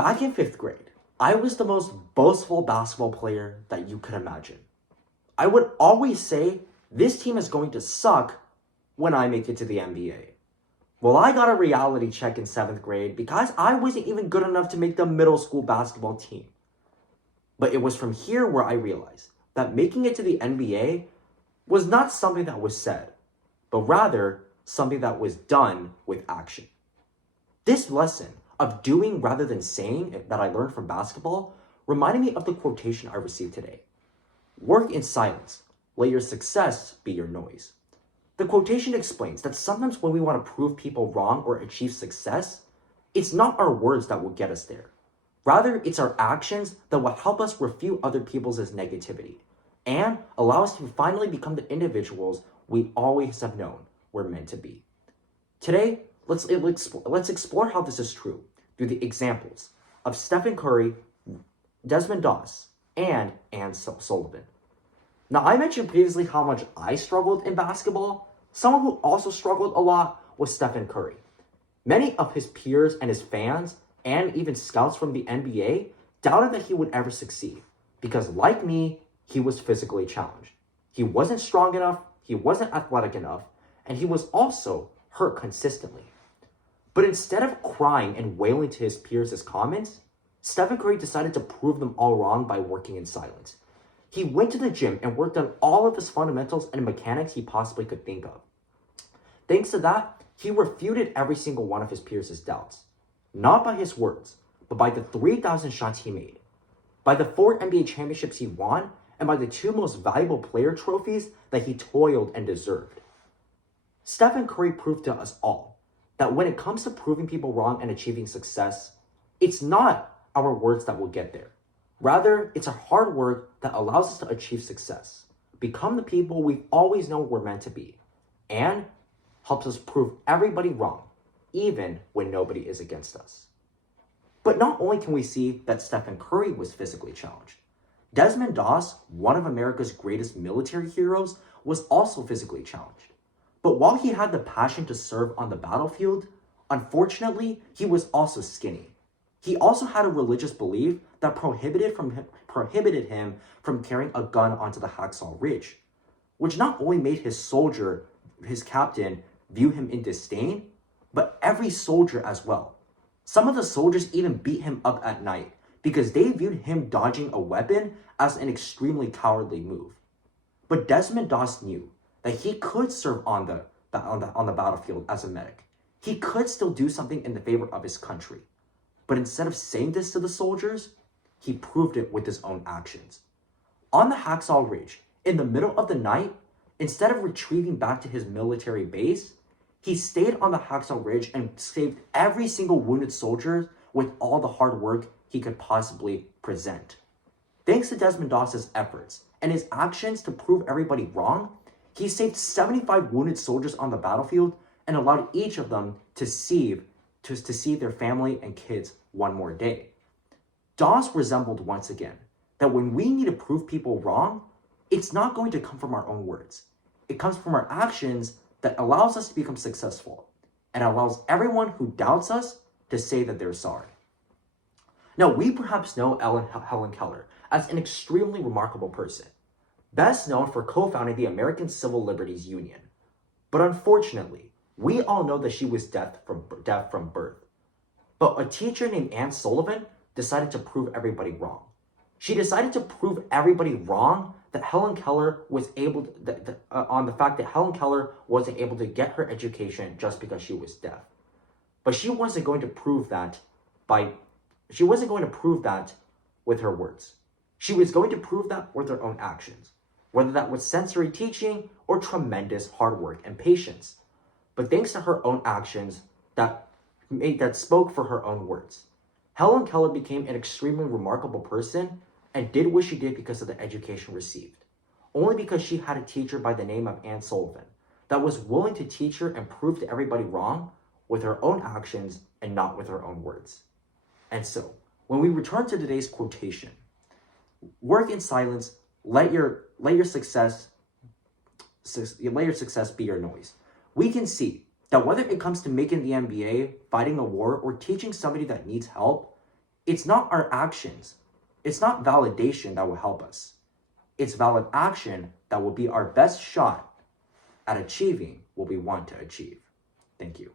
Back in 5th grade, I was the most boastful basketball player that you could imagine. I would always say, this team is going to suck when I make it to the NBA. Well, I got a reality check in 7th grade because I wasn't even good enough to make the middle school basketball team. But it was from here where I realized that making it to the NBA was not something that was said, but rather something that was done with action. This lesson of doing rather than saying that I learned from basketball reminded me of the quotation I received today. Work in silence. Let your success be your noise. The quotation explains that sometimes when we want to prove people wrong or achieve success, it's not our words that will get us there. Rather, it's our actions that will help us refute other people's negativity and allow us to finally become the individuals we always have known we're meant to be. Today, let's explore how this is true through the examples of Stephen Curry, Desmond Doss, and Anne Sullivan. Now, I mentioned previously how much I struggled in basketball. Someone who also struggled a lot was Stephen Curry. Many of his peers and his fans, and even scouts from the NBA, doubted that he would ever succeed because, like me, he was physically challenged. He wasn't strong enough, he wasn't athletic enough, and he was also hurt consistently. But instead of crying and wailing to his peers' comments, Stephen Curry decided to prove them all wrong by working in silence. He went to the gym and worked on all of his fundamentals and mechanics he possibly could think of. Thanks to that, he refuted every single one of his peers' doubts. Not by his words, but by the 3,000 shots he made, by the 4 NBA championships he won, and by the 2 most valuable player trophies that he toiled and deserved. Stephen Curry proved to us all that when it comes to proving people wrong and achieving success, it's not our words that will get there. Rather, it's our hard work that allows us to achieve success, become the people we've always known we're meant to be, and helps us prove everybody wrong, even when nobody is against us. But not only can we see that Stephen Curry was physically challenged, Desmond Doss, one of America's greatest military heroes, was also physically challenged. But while he had the passion to serve on the battlefield, unfortunately, he was also skinny. He also had a religious belief that prohibited him from carrying a gun onto the Hacksaw Ridge, which not only made his captain, view him in disdain, but every soldier as well. Some of the soldiers even beat him up at night because they viewed him dodging a weapon as an extremely cowardly move. But Desmond Doss knew that he could serve on the battlefield as a medic. He could still do something in the favor of his country. But instead of saying this to the soldiers, he proved it with his own actions. On the Hacksaw Ridge, in the middle of the night, instead of retreating back to his military base, he stayed on the Hacksaw Ridge and saved every single wounded soldier with all the hard work he could possibly present. Thanks to Desmond Doss's efforts and his actions to prove everybody wrong, he saved 75 wounded soldiers on the battlefield and allowed each of them to see their family and kids one more day. Doss resembled once again that when we need to prove people wrong, it's not going to come from our own words. It comes from our actions that allows us to become successful and allows everyone who doubts us to say that they're sorry. Now, we perhaps know Helen Keller as an extremely remarkable person, best known for co-founding the American Civil Liberties Union. But unfortunately, we all know that she was deaf from birth. But a teacher named Anne Sullivan decided to prove everybody wrong. She decided to prove everybody wrong that Helen Keller was able to, on the fact that Helen Keller wasn't able to get her education just because she was deaf. But she wasn't going to prove that with her words. She was going to prove that with her own actions, whether that was sensory teaching or tremendous hard work and patience. But thanks to her own actions that spoke for her own words, Helen Keller became an extremely remarkable person and did what she did because of the education received, only because she had a teacher by the name of Anne Sullivan that was willing to teach her and prove to everybody wrong with her own actions and not with her own words. And so, when we return to today's quotation, work in silence, let your success be your noise, we can see that whether it comes to making the NBA, fighting a war, or teaching somebody that needs help, It's not our actions. It's not validation that will help us. It's valid action that will be our best shot at achieving what we want to achieve. Thank you.